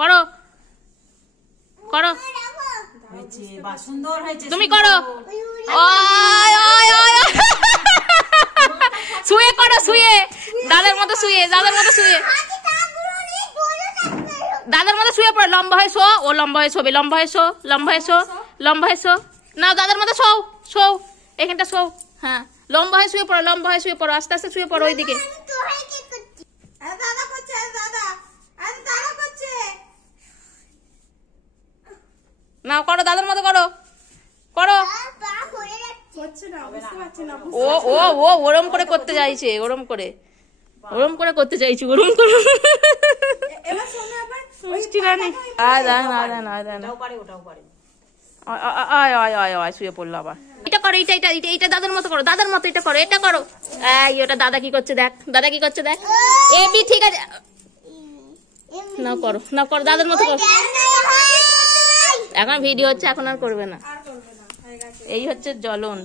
করো করো, তুমি করো। শুয়ে করো, শুয়ে দাদার মতো শুয়ে, দাদার মতো শুয়ে, দাদার মতো শুয়ে পড়ো। লম্বা হয়ে শো, ও লম্বা হয়ে শোবে, লম্বা হয়ে শো, লম্বা হয়ে শো, লম্বা হয়ে শো। না দাদার মতো শো, শো এখানটা শো। হ্যাঁ লম্বা হয়ে শুয়ে পড়ো, লম্বা হয়ে শুয়ে পড়ো, আস্তে আস্তে শুয়ে পড়ো ওইদিকে। না করো, দাদার মতো করো, করো। ও ও ও ওরম করে করতে চাইছে, ওরম করে, ওরম করে করতে চাইছি, ওরম করে। শুয়ে পড়লো আবার। এটা করো, এটা এটা এটা এটা দাদার মতো করো, দাদার মতো এটা করো, এটা করো। এই ওটা দাদা কি করছে দেখ, দাদা কি করছে দেখ। এবি ঠিক আছে, না করো, না করো, দাদার মতো করো। এখন ভিডিও হচ্ছে, এখন আর করবে না। এই হচ্ছে জ্বলন।